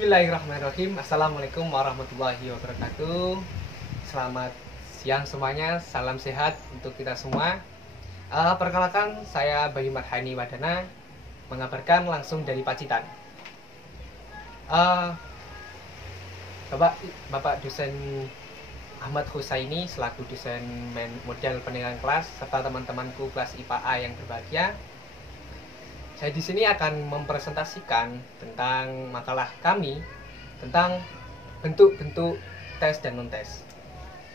Bismillahirrahmanirrahim. Assalamualaikum warahmatullahi wabarakatuh. Selamat siang semuanya. Salam sehat untuk kita semua. Perkenalkan, saya Bayu Marhani Wadana, mengabarkan langsung dari Pacitan. Bapak dosen Ahmad Husaini selaku dosen model penilaian kelas serta teman-temanku kelas IPA A yang berbahagia. Saya di sini akan mempresentasikan tentang makalah kami tentang bentuk-bentuk tes dan non-tes.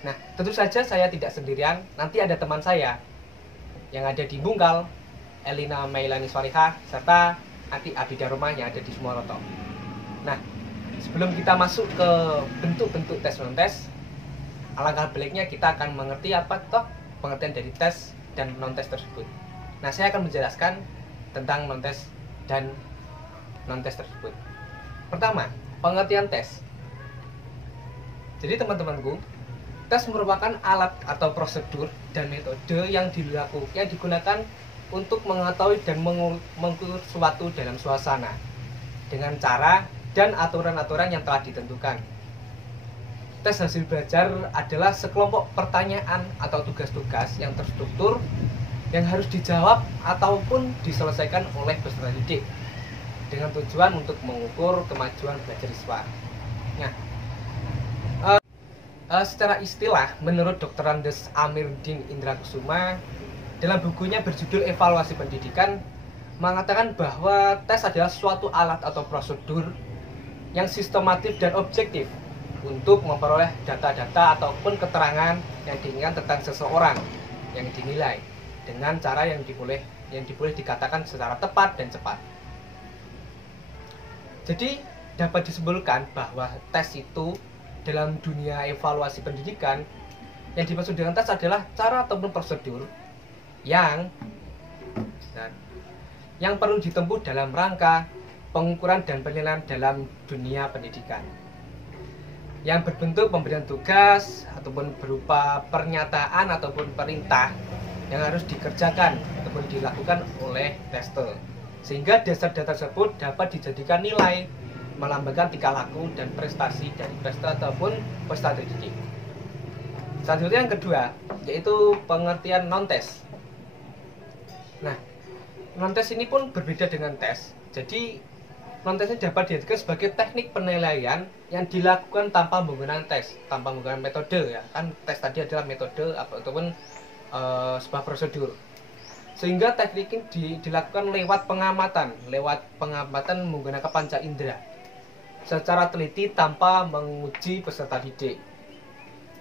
Nah, tentu saja saya tidak sendirian, nanti ada teman saya yang ada di Bungkal, Elina Mailani Swalihah, serta Ati Abidaroma yang ada di Sumoroto. Nah, sebelum kita masuk ke bentuk-bentuk tes non-tes, alangkah baiknya kita akan mengerti apa toh pengertian dari tes dan non-tes tersebut. Nah, saya akan menjelaskan tentang non-tes dan non-tes tersebut. Pertama, pengertian tes. Jadi teman-temanku, tes merupakan alat atau prosedur dan metode yang digunakan untuk mengetahui dan mengukur suatu dalam suasana dengan cara dan aturan-aturan yang telah ditentukan. Tes hasil belajar adalah sekelompok pertanyaan atau tugas-tugas yang terstruktur yang harus dijawab ataupun diselesaikan oleh peserta didik dengan tujuan untuk mengukur kemajuan belajar siswa. Nah, secara istilah, menurut Dr. Andes Amiruddin Indra Kusuma dalam bukunya berjudul Evaluasi Pendidikan mengatakan bahwa tes adalah suatu alat atau prosedur yang sistematif dan objektif untuk memperoleh data-data ataupun keterangan yang diinginkan tentang seseorang yang dinilai dengan cara yang boleh dikatakan secara tepat dan cepat. Jadi dapat disimpulkan bahwa tes itu dalam dunia evaluasi pendidikan, yang dimaksud dengan tes adalah cara ataupun prosedur yang perlu ditempuh dalam rangka pengukuran dan penilaian dalam dunia pendidikan, yang berbentuk pemberian tugas ataupun berupa pernyataan ataupun perintah yang harus dikerjakan ataupun dilakukan oleh tester, sehingga dasar data tersebut dapat dijadikan nilai melambangkan tingkah laku dan prestasi dari peserta ataupun peserta didik. Selanjutnya yang kedua, yaitu pengertian non-tes. Nah, non-tes ini pun berbeda dengan tes. Jadi non-tes ini dapat diartikan sebagai teknik penilaian yang dilakukan tanpa menggunakan tes, tanpa menggunakan metode, ya kan. Tes tadi adalah metode ataupun sebuah prosedur, sehingga teknik ini dilakukan lewat pengamatan menggunakan panca indera secara teliti tanpa menguji peserta didik.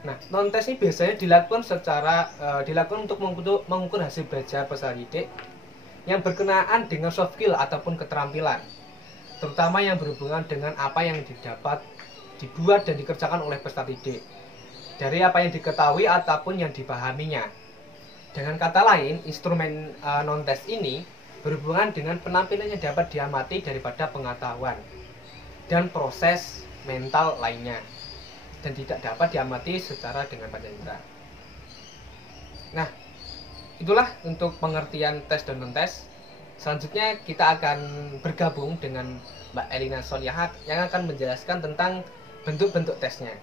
Nah, non-tes ini biasanya dilakukan untuk mengukur hasil belajar peserta didik yang berkenaan dengan soft skill ataupun keterampilan, terutama yang berhubungan dengan apa yang dibuat dan dikerjakan oleh peserta didik dari apa yang diketahui ataupun yang dipahaminya. Dengan kata lain, instrumen non-tes ini berhubungan dengan penampilan yang dapat diamati daripada pengetahuan dan proses mental lainnya, dan tidak dapat diamati secara dengan panca indera. Nah, itulah untuk pengertian tes dan non-tes. Selanjutnya kita akan bergabung dengan Mbak Elina Swalihah yang akan menjelaskan tentang bentuk-bentuk tesnya.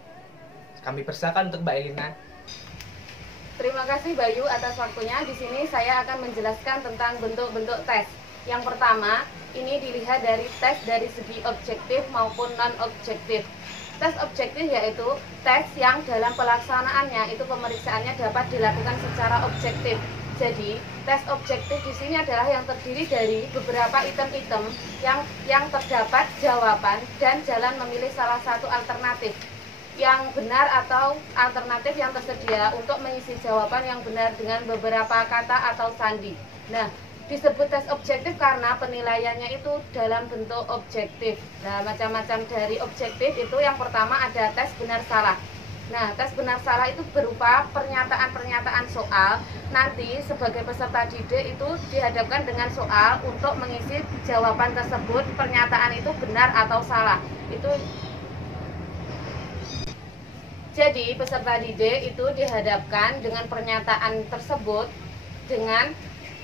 Kami persilakan untuk Mbak Elina. Terima kasih Bayu atas waktunya. Di sini saya akan menjelaskan tentang bentuk-bentuk tes. Yang pertama, ini dilihat dari tes dari segi objektif maupun non-objektif. Tes objektif yaitu tes yang dalam pelaksanaannya itu pemeriksaannya dapat dilakukan secara objektif. Jadi, tes objektif di sini adalah yang terdiri dari beberapa item-item yang terdapat jawaban dan jalan memilih salah satu alternatif yang benar atau alternatif yang tersedia untuk mengisi jawaban yang benar dengan beberapa kata atau sandi. Nah, disebut tes objektif karena penilaiannya itu dalam bentuk objektif. Nah, macam-macam dari objektif itu yang pertama ada tes benar salah. Nah, tes benar salah itu berupa pernyataan-pernyataan soal. Nanti sebagai peserta didik itu dihadapkan dengan soal untuk mengisi jawaban tersebut, pernyataan itu benar atau salah. Jadi peserta didik itu dihadapkan dengan pernyataan tersebut dengan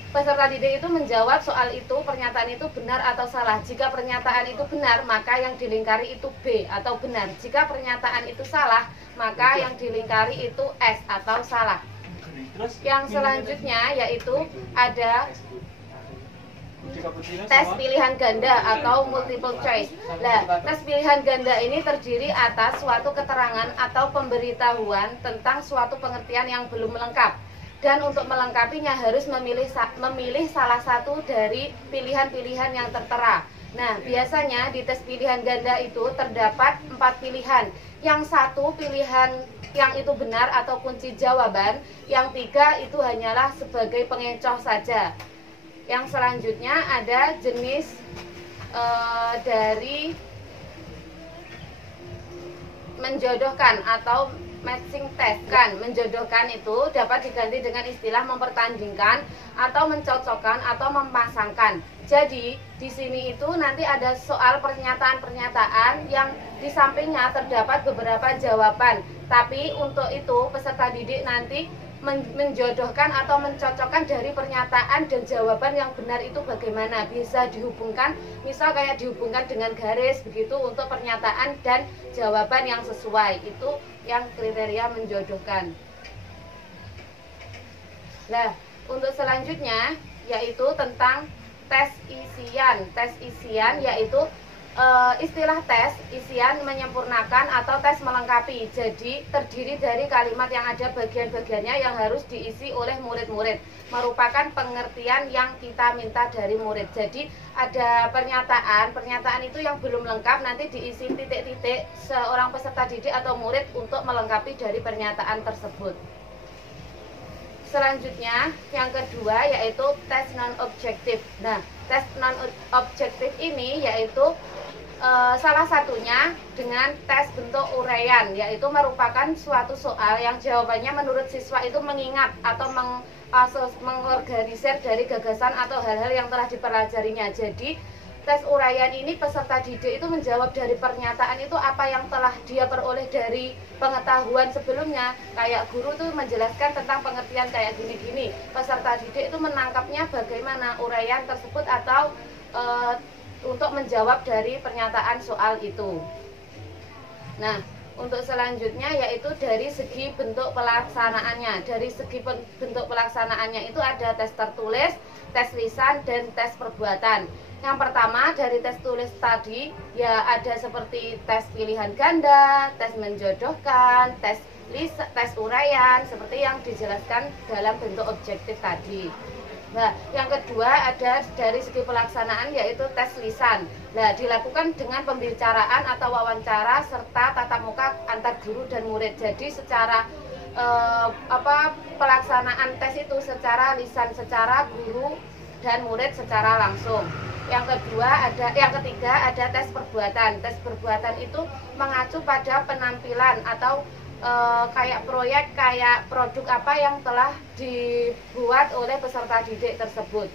peserta didik itu menjawab soal itu, pernyataan itu benar atau salah. Jika pernyataan itu benar, maka yang dilingkari itu B atau benar. Jika pernyataan itu salah, maka yang dilingkari itu S atau salah. Yang selanjutnya yaitu ada tes pilihan ganda atau multiple choice. Nah, tes pilihan ganda ini terdiri atas suatu keterangan atau pemberitahuan tentang suatu pengertian yang belum lengkap. Dan untuk melengkapinya harus memilih salah satu dari pilihan-pilihan yang tertera. Nah, biasanya di tes pilihan ganda itu terdapat 4 pilihan. Yang satu pilihan yang itu benar atau kunci jawaban, yang 3 itu hanyalah sebagai pengecoh saja. Yang selanjutnya ada jenis dari menjodohkan atau matching test. Kan menjodohkan itu dapat diganti dengan istilah mempertandingkan atau mencocokkan atau memasangkan. Jadi di sini itu nanti ada soal pernyataan-pernyataan yang di sampingnya terdapat beberapa jawaban. Tapi untuk itu peserta didik nanti menjodohkan atau mencocokkan dari pernyataan dan jawaban yang benar itu bagaimana, bisa dihubungkan, misal kayak dihubungkan dengan garis begitu untuk pernyataan dan jawaban yang sesuai, itu yang kriteria menjodohkan. Nah, untuk selanjutnya yaitu tentang tes isian yaitu istilah tes isian menyempurnakan atau tes melengkapi. Jadi terdiri dari kalimat yang ada bagian-bagiannya yang harus diisi oleh murid-murid, merupakan pengertian yang kita minta dari murid. Jadi ada pernyataan itu yang belum lengkap, nanti diisi titik-titik seorang peserta didik atau murid untuk melengkapi dari pernyataan tersebut. Selanjutnya yang kedua yaitu tes non-objektif. Nah, tes non-objektif ini yaitu salah satunya dengan tes bentuk uraian, yaitu merupakan suatu soal yang jawabannya menurut siswa itu mengingat atau mengorganisir dari gagasan atau hal-hal yang telah dipelajarinya. Jadi tes uraian ini peserta didik itu menjawab dari pernyataan itu apa yang telah dia peroleh dari pengetahuan sebelumnya. Kayak guru tuh menjelaskan tentang pengertian kayak gini-gini, peserta didik itu menangkapnya bagaimana uraian tersebut atau untuk menjawab dari pernyataan soal itu. Nah, untuk selanjutnya yaitu dari segi bentuk pelaksanaannya. Dari segi bentuk pelaksanaannya itu ada tes tertulis, tes lisan, dan tes perbuatan. Yang pertama dari tes tulis tadi ya ada seperti tes pilihan ganda, tes menjodohkan, tes uraian seperti yang dijelaskan dalam bentuk objektif tadi. Nah, yang kedua ada dari segi pelaksanaan yaitu tes lisan. Nah, dilakukan dengan pembicaraan atau wawancara serta tatap muka antar guru dan murid. Jadi secara pelaksanaan tes itu secara lisan, secara guru dan murid secara langsung. Yang ketiga ada tes perbuatan. Tes perbuatan itu mengacu pada penampilan atau kayak proyek, kayak produk apa yang telah dibuat oleh peserta didik tersebut.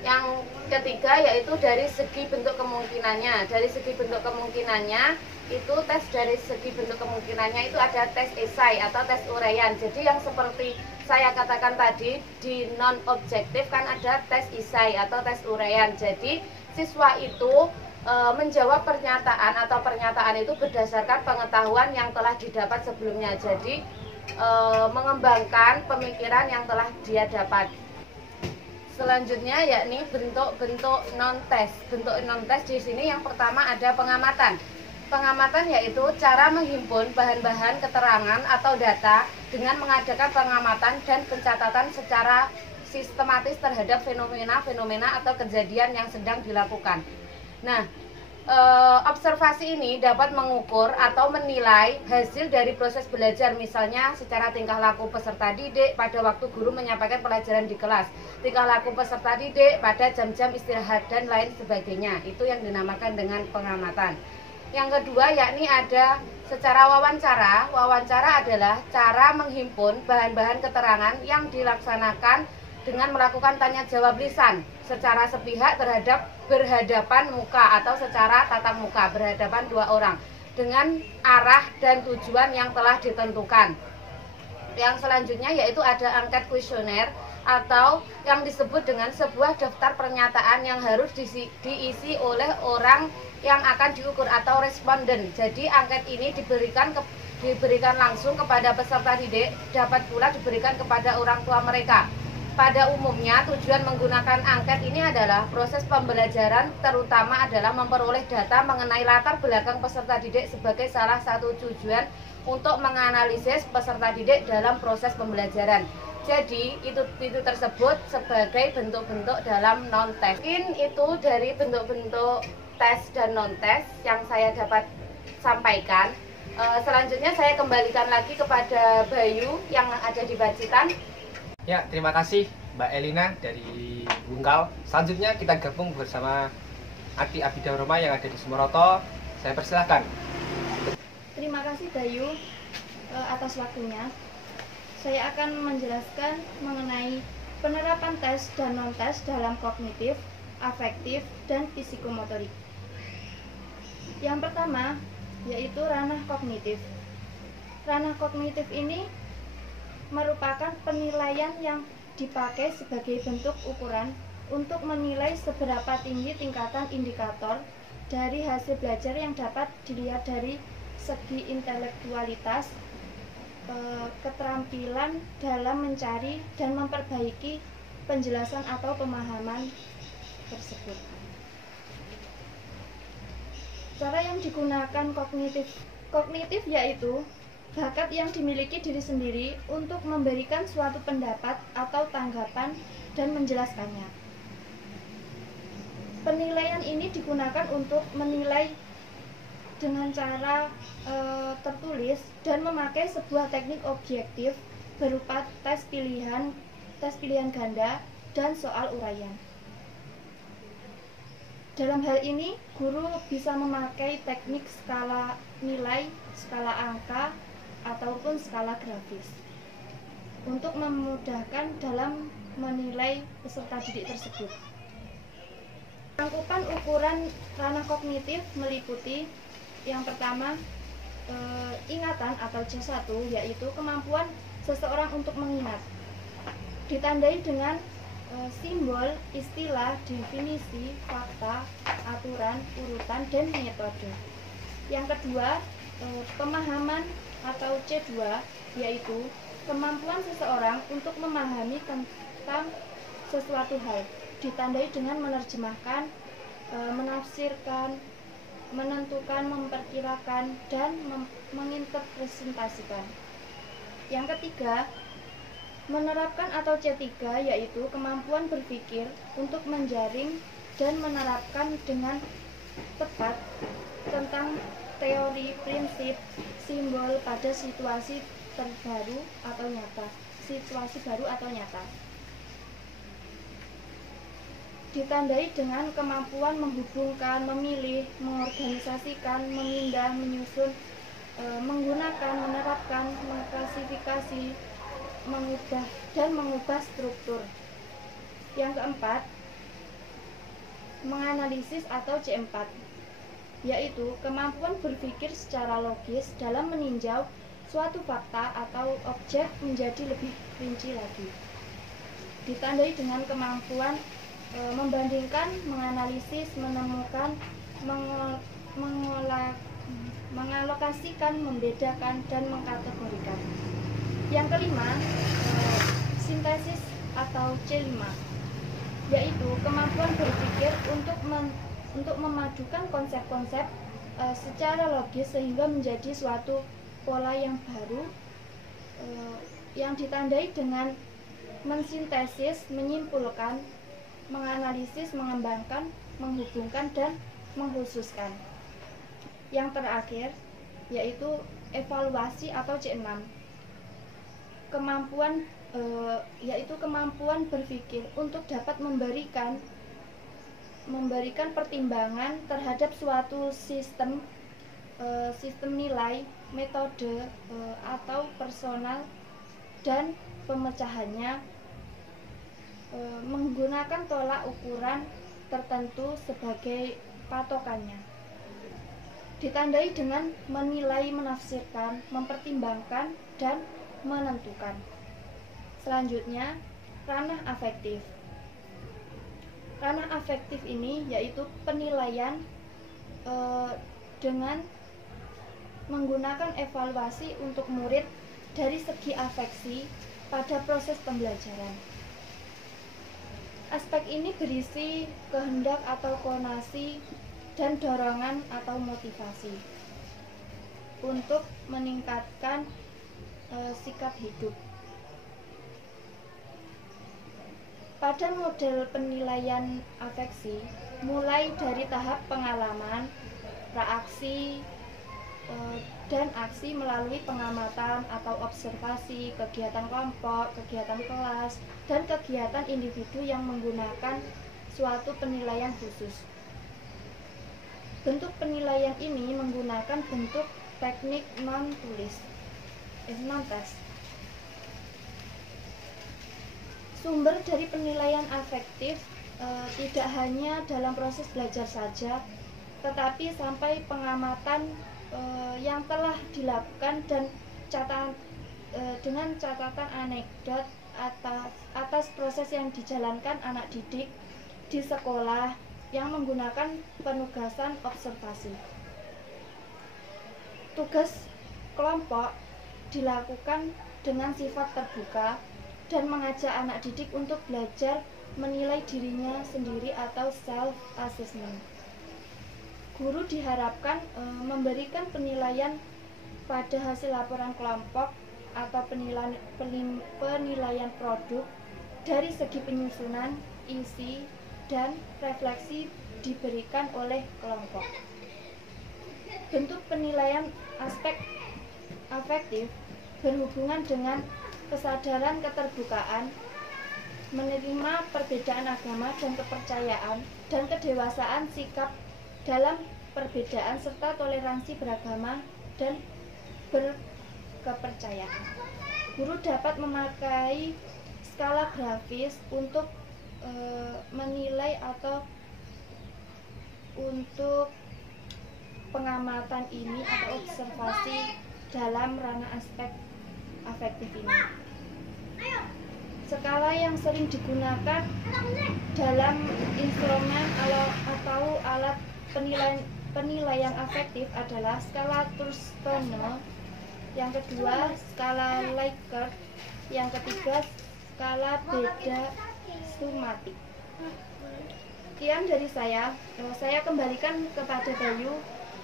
Yang ketiga yaitu dari segi bentuk kemungkinannya. Dari segi bentuk kemungkinannya itu tes dari segi bentuk kemungkinannya itu ada tes esai atau tes uraian. Jadi yang seperti saya katakan tadi di non objektif kan ada tes esai atau tes uraian. Jadi siswa itu menjawab pernyataan atau pernyataan itu berdasarkan pengetahuan yang telah didapat sebelumnya. Jadi mengembangkan pemikiran yang telah dia dapat. Selanjutnya yakni bentuk non-tes. Bentuk non-tes di sini yang pertama ada pengamatan. Pengamatan yaitu cara menghimpun bahan-bahan keterangan atau data dengan mengadakan pengamatan dan pencatatan secara sistematis terhadap fenomena-fenomena atau kejadian yang sedang dilakukan. Nah, observasi ini dapat mengukur atau menilai hasil dari proses belajar, misalnya secara tingkah laku peserta didik pada waktu guru menyampaikan pelajaran di kelas, tingkah laku peserta didik pada jam-jam istirahat, dan lain sebagainya. Itu yang dinamakan dengan pengamatan. Yang kedua yakni ada secara wawancara. Wawancara adalah cara menghimpun bahan-bahan keterangan yang dilaksanakan dengan melakukan tanya jawab lisan secara sepihak terhadap berhadapan muka atau secara tatap muka berhadapan dua orang dengan arah dan tujuan yang telah ditentukan. Yang selanjutnya yaitu ada angket kuesioner. atau yang disebut dengan sebuah daftar pernyataan yang harus diisi oleh orang yang akan diukur atau responden. Jadi angket ini diberikan langsung kepada peserta didik, dapat pula diberikan kepada orang tua mereka. Pada umumnya tujuan menggunakan angket ini adalah proses pembelajaran, terutama adalah memperoleh data mengenai latar belakang peserta didik sebagai salah satu tujuan untuk menganalisis peserta didik dalam proses pembelajaran. Jadi itu tersebut sebagai bentuk-bentuk dalam non-tes. Mungkin itu dari bentuk-bentuk tes dan non-tes yang saya dapat sampaikan. Selanjutnya saya kembalikan lagi kepada Bayu yang ada di Pacitan. Ya, terima kasih Mbak Elina dari Bungkal. Selanjutnya kita gabung bersama Adi Abidaroma yang ada di Semeroto. Saya persilahkan. Terima kasih Bayu atas waktunya. Saya akan menjelaskan mengenai penerapan tes dan non-tes dalam kognitif, afektif, dan psikomotorik. Yang pertama yaitu ranah kognitif. Ranah kognitif ini merupakan penilaian yang dipakai sebagai bentuk ukuran untuk menilai seberapa tinggi tingkatan indikator dari hasil belajar yang dapat dilihat dari segi intelektualitas, keterampilan dalam mencari dan memperbaiki penjelasan atau pemahaman tersebut. Cara yang digunakan kognitif yaitu bakat yang dimiliki diri sendiri untuk memberikan suatu pendapat atau tanggapan dan menjelaskannya. Penilaian ini digunakan untuk menilai dengan cara tertulis dan memakai sebuah teknik objektif berupa tes pilihan ganda, dan soal uraian. Dalam hal ini, guru bisa memakai teknik skala nilai, skala angka, ataupun skala grafis untuk memudahkan dalam menilai peserta didik tersebut. Rangkupan ukuran ranah kognitif meliputi yang pertama, ingatan atau C1, yaitu kemampuan seseorang untuk mengingat. Ditandai dengan simbol, istilah, definisi, fakta, aturan, urutan, dan metode. Yang kedua, pemahaman atau C2, yaitu kemampuan seseorang untuk memahami tentang sesuatu hal, ditandai dengan menerjemahkan, menafsirkan, menentukan, memperkirakan, dan menginterpretasikan. Yang ketiga, menerapkan atau C3, yaitu kemampuan berpikir untuk menjaring dan menerapkan dengan tepat tentang teori, prinsip, simbol pada situasi baru atau nyata. Ditandai dengan kemampuan menghubungkan, memilih, mengorganisasikan, memindah, menyusun, menggunakan, menerapkan, mengklasifikasi, mengubah, dan mengubah struktur. Yang keempat, menganalisis atau C4, yaitu kemampuan berpikir secara logis dalam meninjau suatu fakta atau objek menjadi lebih rinci lagi. Ditandai dengan kemampuan membandingkan, menganalisis, menemukan, mengalokasikan, membedakan, dan mengkategorikan. Yang kelima, sintesis atau C5, yaitu kemampuan berpikir untuk memadukan konsep-konsep secara logis sehingga menjadi suatu pola yang baru, yang ditandai dengan mensintesis, menyimpulkan, menganalisis, mengembangkan, menghubungkan, dan mengkhususkan. Yang terakhir yaitu evaluasi atau C6, yaitu kemampuan berpikir untuk dapat memberikan pertimbangan terhadap suatu sistem nilai, metode, atau personal dan pemecahannya menggunakan tolak ukuran tertentu sebagai patokannya. Ditandai dengan menilai, menafsirkan, mempertimbangkan, dan menentukan. Selanjutnya, Ranah afektif. Ranah afektif ini yaitu penilaian dengan menggunakan evaluasi untuk murid dari segi afeksi pada proses pembelajaran. Aspek ini berisi kehendak atau konasi dan dorongan atau motivasi untuk meningkatkan sikap hidup. Pada model penilaian afeksi, mulai dari tahap pengalaman, reaksi, dan aksi melalui pengamatan atau observasi, kegiatan kelompok, kegiatan kelas, dan kegiatan individu yang menggunakan suatu penilaian khusus. Bentuk penilaian ini menggunakan bentuk teknik non-tes. Sumber dari penilaian afektif tidak hanya dalam proses belajar saja, tetapi sampai pengamatan yang telah dilakukan dan dengan catatan anekdot atas proses yang dijalankan anak didik di sekolah yang menggunakan penugasan observasi. Tugas kelompok dilakukan dengan sifat terbuka dan mengajak anak didik untuk belajar menilai dirinya sendiri atau self-assessment. Guru diharapkan memberikan penilaian pada hasil laporan kelompok atau penilaian produk dari segi penyusunan, isi, dan refleksi diberikan oleh kelompok. Bentuk penilaian aspek afektif berhubungan dengan kesadaran keterbukaan, menerima perbedaan agama dan kepercayaan, dan kedewasaan sikap dalam perbedaan serta toleransi beragama dan berkepercayaan. Guru dapat memakai skala grafis untuk menilai atau untuk pengamatan ini atau observasi dalam ranah aspek afektif ini. Skala yang sering digunakan dalam instrumen atau alat penilaian afektif adalah skala Thurston, yang kedua skala Likert, yang ketiga skala Beda-Sumatik. Sekian dari saya kembalikan kepada Bayu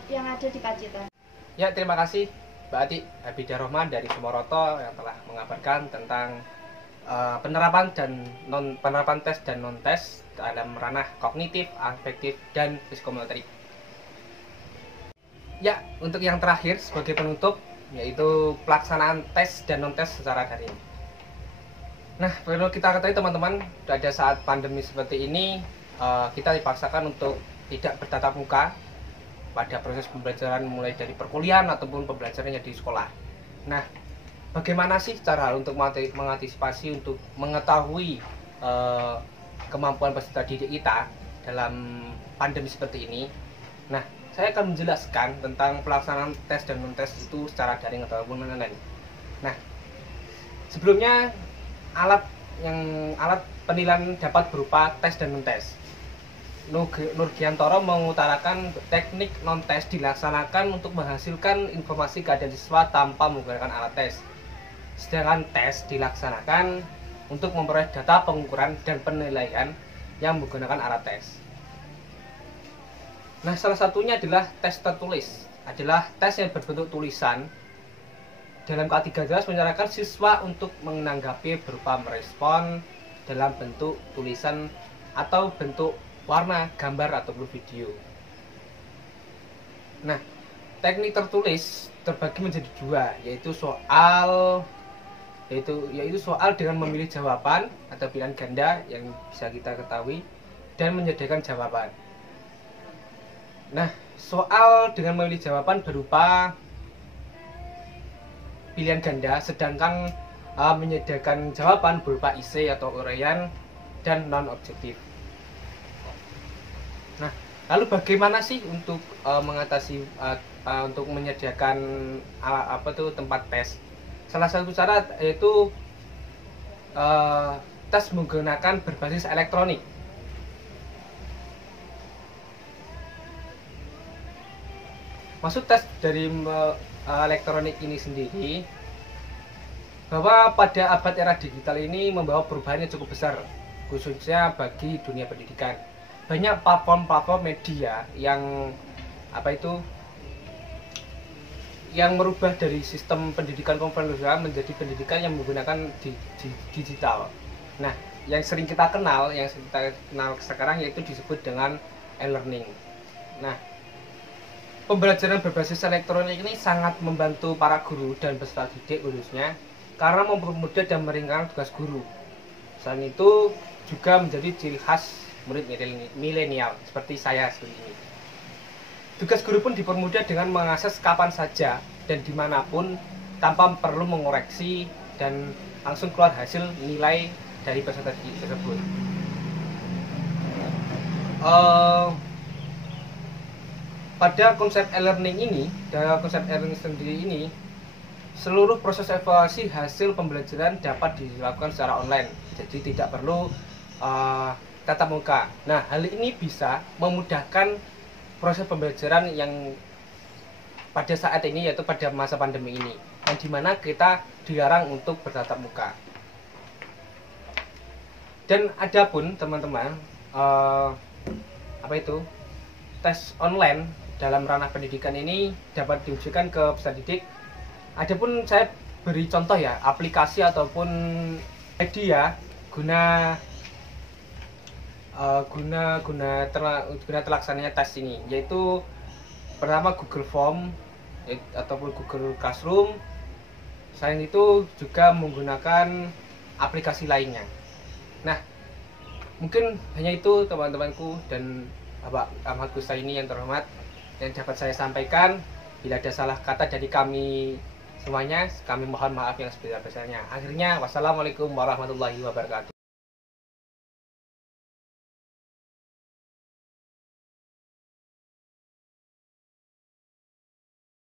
yang ada di Pacitan. Ya, terima kasih Mbak Ati Abidah Rohman dari Sumoroto yang telah mengabarkan tentang penerapan tes dan non tes dalam ranah kognitif, afektif, dan psikomotorik. Ya, untuk yang terakhir sebagai penutup yaitu pelaksanaan tes dan non tes secara daring. Nah, perlu kita ketahui teman-teman, pada saat pandemi seperti ini kita dipaksakan untuk tidak bertatap muka pada proses pembelajaran mulai dari perkuliahan ataupun pembelajarannya di sekolah. Nah, bagaimana sih cara untuk mengantisipasi untuk mengetahui kemampuan peserta didik kita dalam pandemi seperti ini? Nah, saya akan menjelaskan tentang pelaksanaan tes dan non tes itu secara daring ataupun online. Nah, sebelumnya alat penilaian dapat berupa tes dan non tes. Nurgiantoro mengutarakan teknik non tes dilaksanakan untuk menghasilkan informasi keadaan siswa tanpa menggunakan alat tes. Sedangkan tes dilaksanakan untuk memperoleh data pengukuran dan penilaian yang menggunakan alat tes. Nah, salah satunya adalah tes tertulis. Adalah tes yang berbentuk tulisan. Dalam K3 jelas menyarankan siswa untuk menanggapi berupa merespon dalam bentuk tulisan atau bentuk warna, gambar, ataupun video. Nah, teknik tertulis terbagi menjadi dua, yaitu soal dengan memilih jawaban atau pilihan ganda yang bisa kita ketahui dan menyediakan jawaban. Nah, soal dengan memilih jawaban berupa pilihan ganda, sedangkan menyediakan jawaban berupa isi atau uraian dan non objektif. Nah, lalu bagaimana sih untuk mengatasi untuk menyediakan tempat tes? Salah satu cara yaitu tes menggunakan berbasis elektronik. Maksud tes dari elektronik ini sendiri bahwa pada abad era digital ini membawa perubahan yang cukup besar, khususnya bagi dunia pendidikan. Banyak platform-platform media yang yang merubah dari sistem pendidikan konvensional menjadi pendidikan yang menggunakan digital. Nah, yang sering kita kenal sekarang yaitu disebut dengan e-learning. Nah, pembelajaran berbasis elektronik ini sangat membantu para guru dan peserta didik khususnya karena mempermudah dan meringankan tugas guru. Selain itu juga menjadi ciri khas murid milenial seperti saya seperti ini. Tugas guru pun dipermudah dengan mengakses kapan saja dan dimanapun tanpa perlu mengoreksi dan langsung keluar hasil nilai dari peserta didik tersebut. Pada konsep e-learning ini, dalam konsep e-learning sendiri ini, seluruh proses evaluasi hasil pembelajaran dapat dilakukan secara online, jadi tidak perlu tatap muka. Nah, hal ini bisa memudahkan proses pembelajaran yang pada saat ini, yaitu pada masa pandemi ini, yang dimana kita dilarang untuk bertatap muka. Dan adapun teman-teman, tes online dalam ranah pendidikan ini dapat diujikan ke peserta didik. Adapun saya beri contoh ya, aplikasi ataupun media guna terlaksananya tes ini, yaitu pertama Google Form ataupun Google Classroom. Selain itu juga menggunakan aplikasi lainnya. Nah, mungkin hanya itu teman-temanku dan Bapak Ahmad Kusaini yang terhormat yang dapat saya sampaikan. Bila ada salah kata dari kami semuanya, kami mohon maaf yang sebesar-besarnya. Akhirnya, wassalamualaikum warahmatullahi wabarakatuh.